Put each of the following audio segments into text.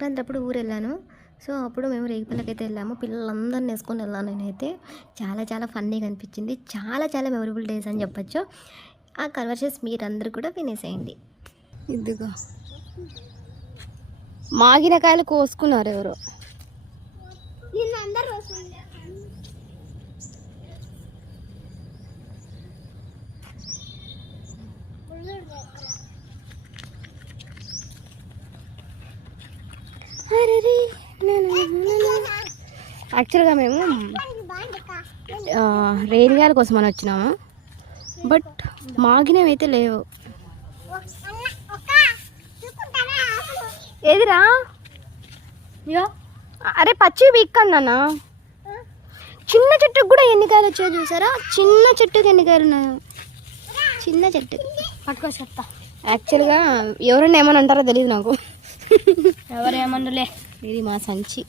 సంక్రాంతి ఊరు వెళ్ళాను. సో అప్పుడు మేము రేగిపల్లకైతే వెళ్ళాము. పిల్లలందరిని వేసుకొని వెళ్ళాను నేనైతే. చాలా చాలా ఫన్నీగా అనిపించింది. చాలా చాలా మెమరబుల్ డేస్ అని చెప్పొచ్చు. ఆ కన్వర్షన్స్ మీరందరూ కూడా వినేసేయండి. ఇదిగో మాగిన కాయలు కోసుకున్నారు ఎవరో. యాక్చువల్గా మేము రేణిగాయల కోసం అని వచ్చినాము, బట్ మాగినవి అయితే లేవు. ఏదిరా? అరే పచ్చి వీక్కన్నా. చిన్న చెట్టుకు కూడా ఎన్ని కాయలు వచ్చాయో చూసారా? చిన్న చెట్టుకి ఎన్ని కాయలు ఉన్నాయో. చిన్న చెట్టు పట్టుకో చెప్తా. యాక్చువల్గా ఎవరైనా ఏమని అంటారో తెలియదు నాకు. ఎవరేమన్నలే. ఇది మా సంచి.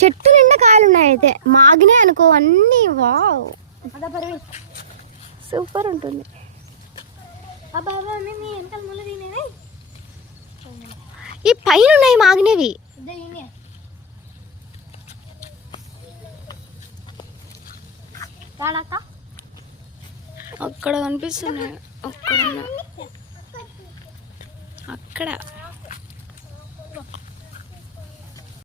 చెట్టు నిండా కాయలు ఉన్నాయి. అయితే మాగినాయి అనుకో అన్నీ. వావ్, సూపర్ ఉంటుంది. ఈ పైన ఉన్నాయి మాగినవి. అక్కడ కనిపిస్తున్నాయి. అక్కడ